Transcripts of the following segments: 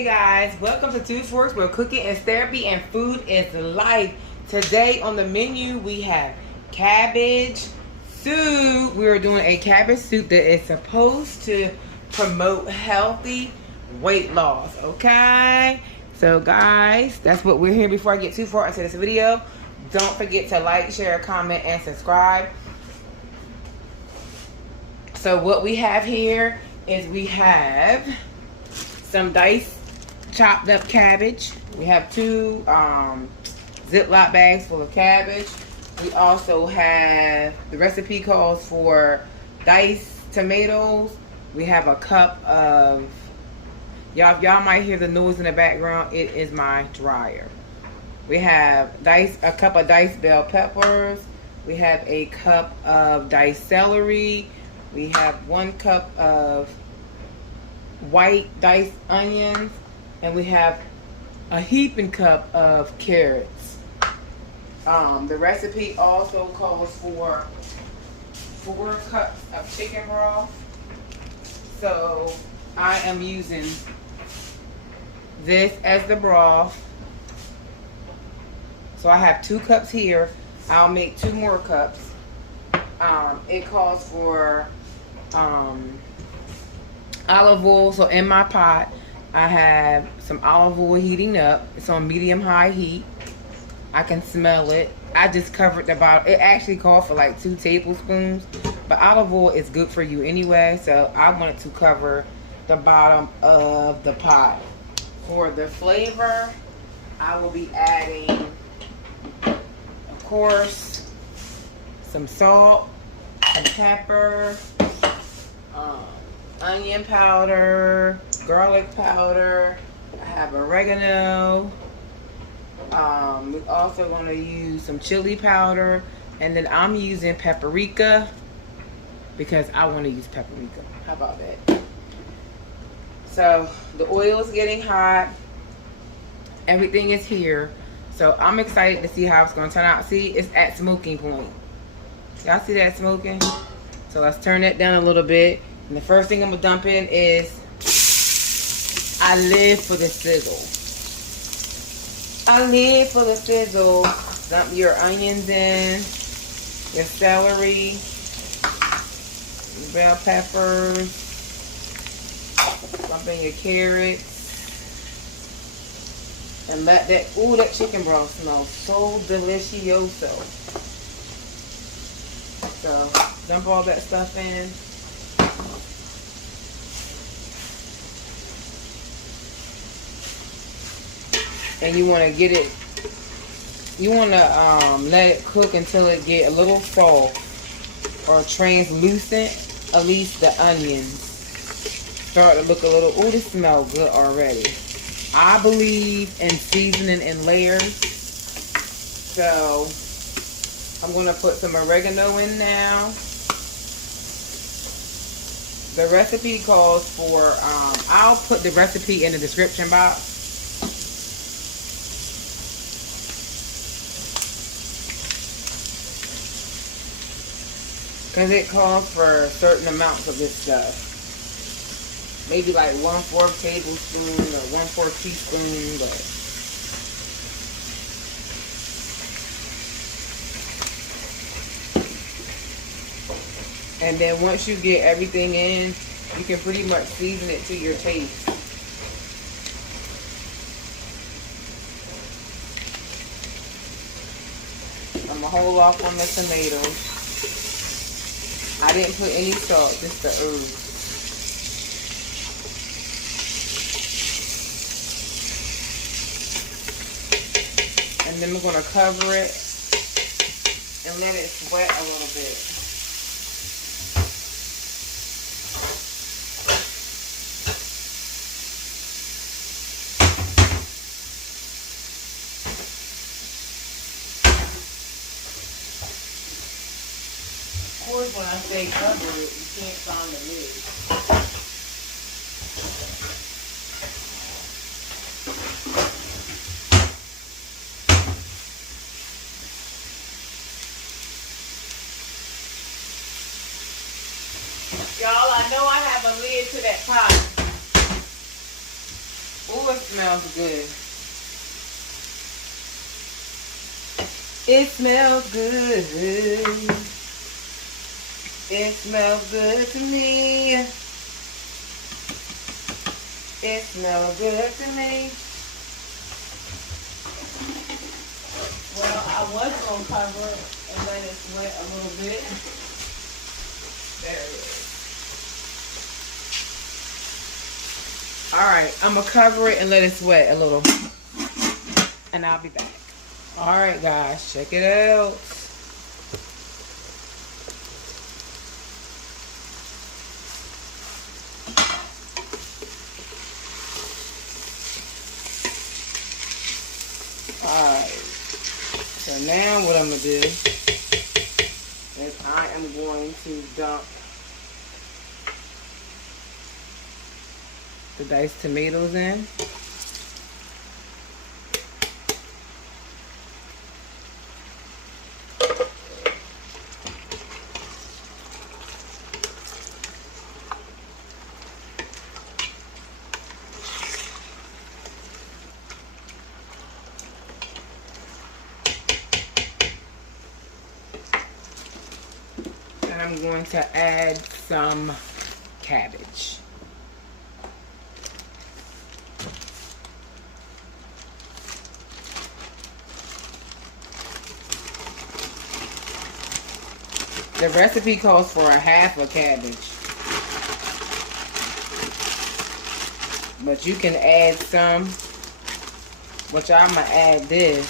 Hey guys, welcome to Two Forks, where cooking is therapy and food is life. Today on the menu we have cabbage soup. We're doing a cabbage soup that is supposed to promote healthy weight loss, okay? So guys, that's what we're here. Before I get too far into this video, don't forget to like, share, comment, and subscribe. So what we have here is we have some diced chopped up cabbage. We have two Ziploc bags full of cabbage. We also have, the recipe calls for diced tomatoes. We have a cup of, y'all might hear the noise in the background. It is my dryer. We have a cup of diced bell peppers. We have a cup of diced celery. We have 1 cup of white diced onions, and we have a heaping cup of carrots. The recipe also calls for 4 cups of chicken broth. So I am using this as the broth. So I have 2 cups here. I'll make 2 more cups. It calls for olive oil. So in my pot I have some olive oil heating up. It's on medium-high heat. I can smell it. I just covered the bottom. It actually called for like 2 tablespoons, but olive oil is good for you anyway, so I wanted to cover the bottom of the pot. For the flavor, I will be adding, of course, some salt, some pepper, onion powder, garlic powder. I have oregano. We're also going to use some chili powder, and then I'm using paprika because I want to use paprika. How about that? So the oil is getting hot. Everything is here. So I'm excited to see how it's going to turn out. See, it's at smoking point. Y'all see that smoking? So let's turn that down a little bit. And the first thing I'm going to dump in is, I live for the sizzle. I live for the sizzle. Dump your onions in, your celery, bell peppers, dump in your carrots, and let that, ooh, that chicken broth smells so delicioso. So dump all that stuff in. And you want to get it, you want to let it cook until it get a little soft or translucent. At least the onions start to look a little, oh, this smells good already. I believe in seasoning in layers. So I'm going to put some oregano in now. The recipe calls for, I'll put the recipe in the description box. Because it calls for certain amounts of this stuff. Maybe like 1/4 tablespoon or 1/4 teaspoon. But and then once you get everything in, you can pretty much season it to your taste. I'm going to hold off on the tomatoes. I didn't put any salt, just the herbs. And then we're going to cover it and let it sweat a little bit. Of course, when I say cover it, you can't find the lid. Y'all, I know I have a lid to that pot. Ooh, it smells good. It smells good. It smells good to me. It smells good to me. Well, I was going to cover it and let it sweat a little bit. There it is. Alright, I'm going to cover it and let it sweat a little. And I'll be back. Alright guys, check it out. Alright. So now what I'm going to do is I am going to dump the diced tomatoes in. And I'm going to add some cabbage. The recipe calls for a half a cabbage. But you can add some, which I'm going to add this,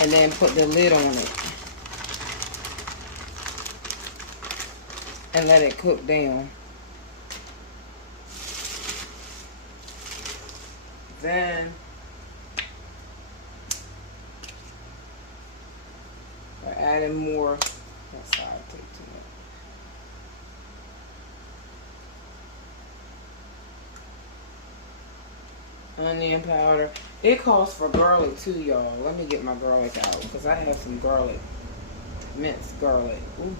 and then put the lid on it. And let it cook down. Then we're adding more. That's how I take too much. Onion powder. It calls for garlic too, y'all. Let me get my garlic out because I have some garlic, minced garlic. Ooh.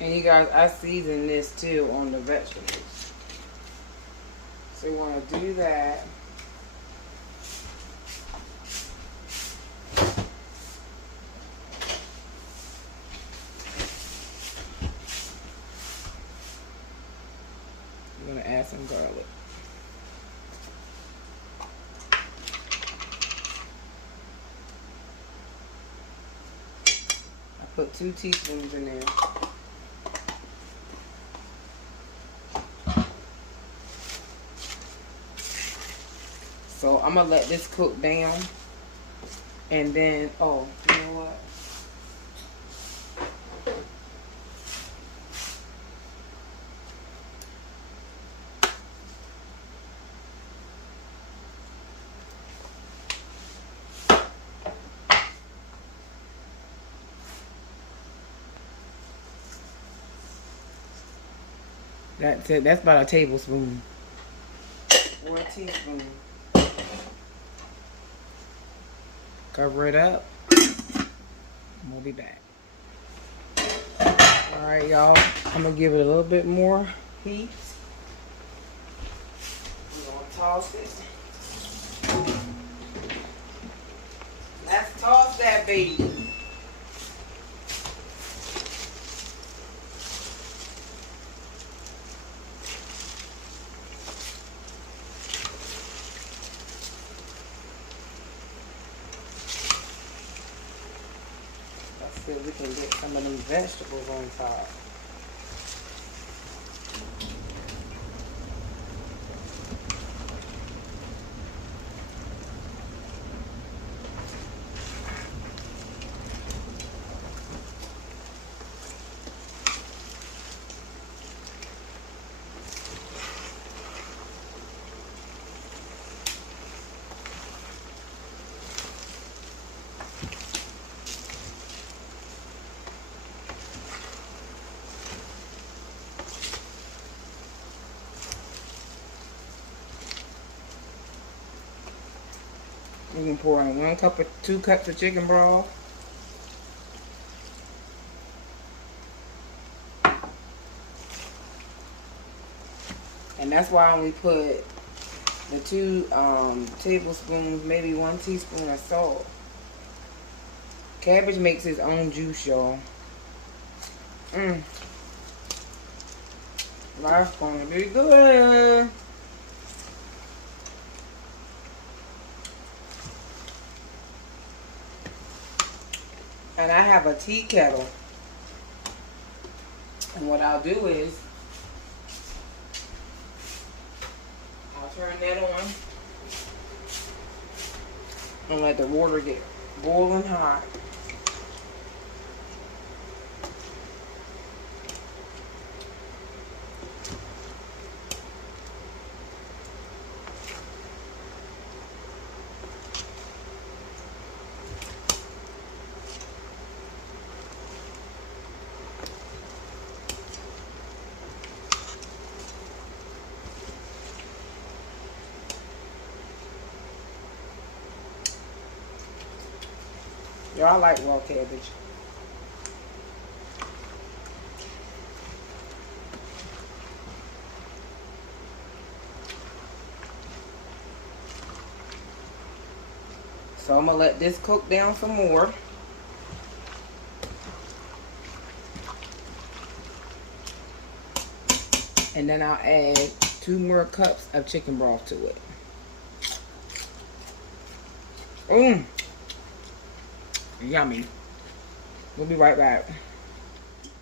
And you guys, I season this too on the vegetables. So you want to do that. I'm going to add some garlic. I put 2 teaspoons in there. So I'm gonna let this cook down, and then, oh, you know what? That's it. That's about a tablespoon or a teaspoon. Cover it up. We'll be back. Alright, y'all. I'm going to give it a little bit more heat. I'm going to toss it. Let's toss that baby. See if we can get some of them vegetables on top. I'm pouring 2 cups of chicken broth. And that's why I only put the 2 tablespoons, maybe 1 teaspoon of salt. Cabbage makes its own juice, y'all. Life's gonna be good. And I have a tea kettle. And what I'll do is, I'll turn that on and let the water get boiling hot. Y'all like raw cabbage. So I'm gonna let this cook down some more. And then I'll add 2 more cups of chicken broth to it. Yummy. We'll be right back.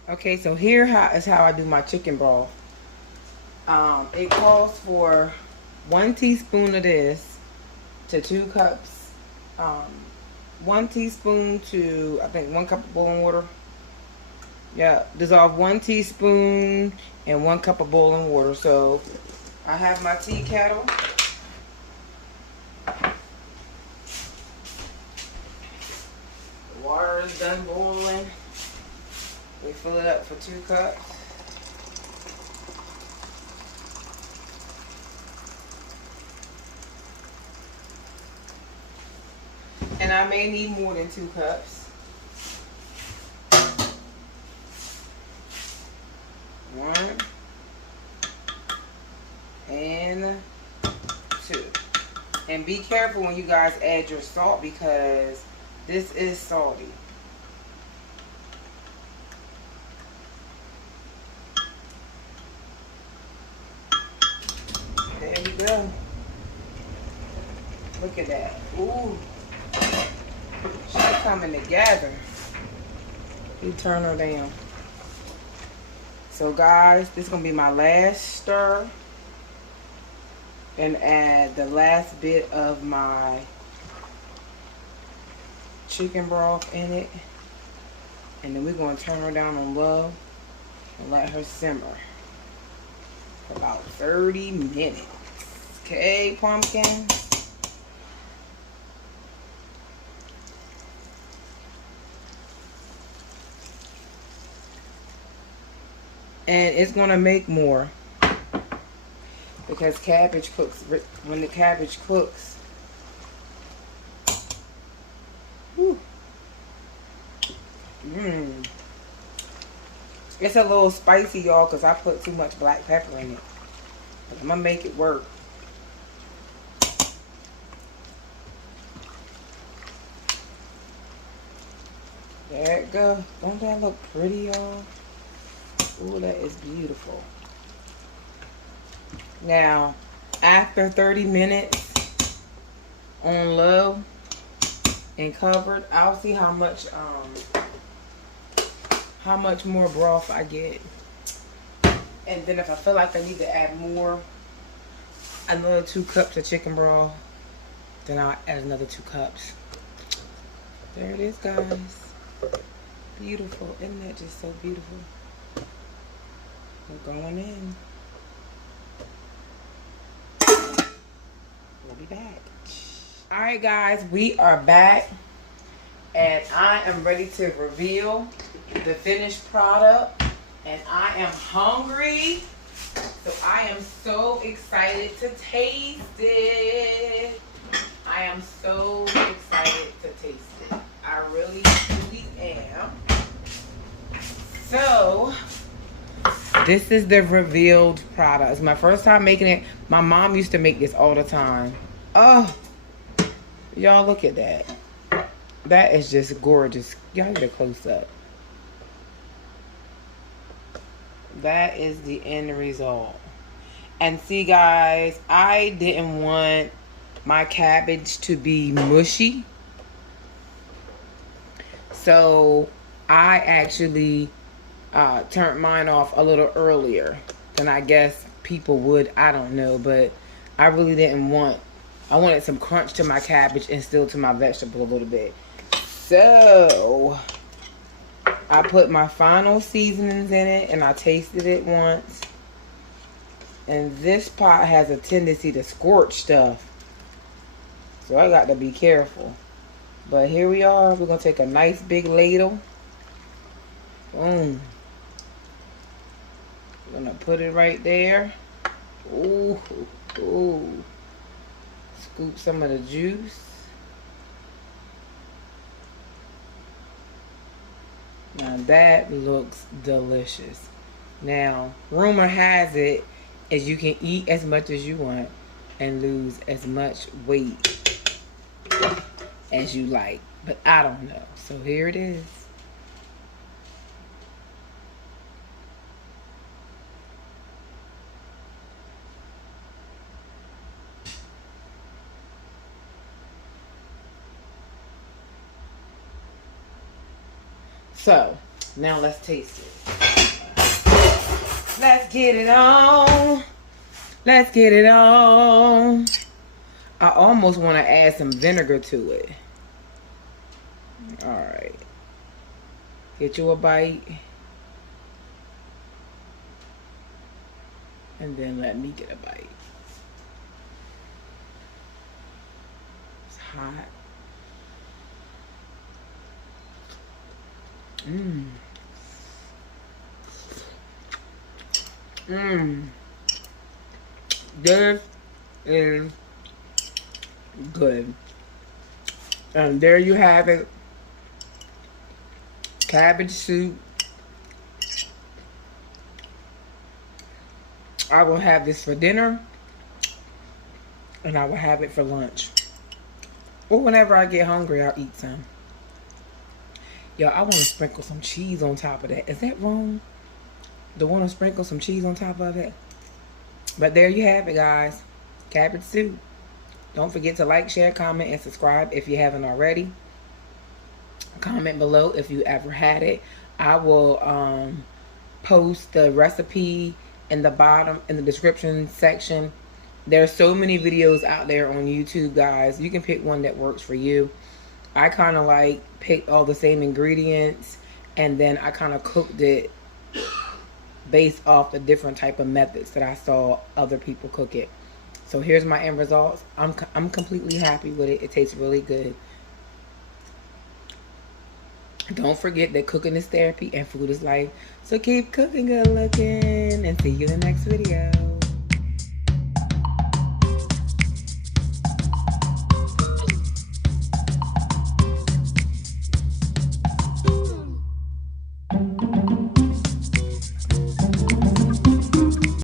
Okay, so here is how I do my chicken broth. It calls for 1 teaspoon of this to 2 cups. 1 teaspoon to, I think, 1 cup of boiling water. Yeah, dissolve 1 teaspoon and 1 cup of boiling water. So I have my tea kettle. Water is done boiling. We fill it up for 2 cups. And I may need more than 2 cups. 1 and 2. And be careful when you guys add your salt because this is salty. There we go. Look at that. Ooh. She's coming together. You turn her down. So guys, this is going to be my last stir. And add the last bit of my chicken broth in it, and then we're going to turn her down on low and let her simmer for about 30 minutes. Okay, pumpkin. And it's going to make more because cabbage cooks. When the cabbage cooks, it's a little spicy, y'all, because I put too much black pepper in it. But I'm going to make it work. There it goes. Don't that look pretty, y'all? Ooh, that is beautiful. Now, after 30 minutes on low and covered, I'll see how much more broth I get. And then if I feel like I need to add more, another 2 cups of chicken broth, then I'll add another 2 cups. There it is, guys. Beautiful. Isn't that just so beautiful? We're going in. We'll be back. Alright guys, we are back. And I am ready to reveal the finished product. And I am hungry. So I am so excited to taste it. I I am so excited to taste it. I really, truly am. So, this is the revealed product. It's my first time making it. My mom used to make this all the time. Oh, y'all look at that. That is just gorgeous. Y'all get a close up. That is the end result. And see, guys, I didn't want my cabbage to be mushy. So I actually turned mine off a little earlier than I guess people would. I don't know, but I really didn't want, I wanted some crunch to my cabbage and still to my vegetable a little bit. So I put my final seasonings in it and I tasted it once. And this pot has a tendency to scorch stuff, so I got to be careful. But here we are. We're going to take a nice big ladle. Boom. We're going to put it right there. Ooh, ooh. Scoop some of the juice. Now that looks delicious. Now, rumor has it is you can eat as much as you want and lose as much weight as you like. But I don't know. So here it is. So, now let's taste it. Let's get it on. Let's get it on. I almost want to add some vinegar to it. Alright. Get you a bite. And then let me get a bite. It's hot. Mmm. Mmm. This is good. And there you have it. Cabbage soup. I will have this for dinner. And I will have it for lunch. Or whenever I get hungry, I'll eat some. Yo, I want to sprinkle some cheese on top of that. Is that wrong? Do want to sprinkle some cheese on top of it? But there you have it, guys. Cabbage soup. Don't forget to like, share, comment, and subscribe if you haven't already. Comment below if you ever had it. I will post the recipe in the bottom, in the description section. There's so many videos out there on YouTube, guys. You can pick one that works for you. I kind of like picked all the same ingredients and then I kind of cooked it based off the different type of methods that I saw other people cook it. So here's my end results. I'm completely happy with it. It tastes really good. Don't forget that cooking is therapy and food is life. So keep cooking good looking and see you in the next video.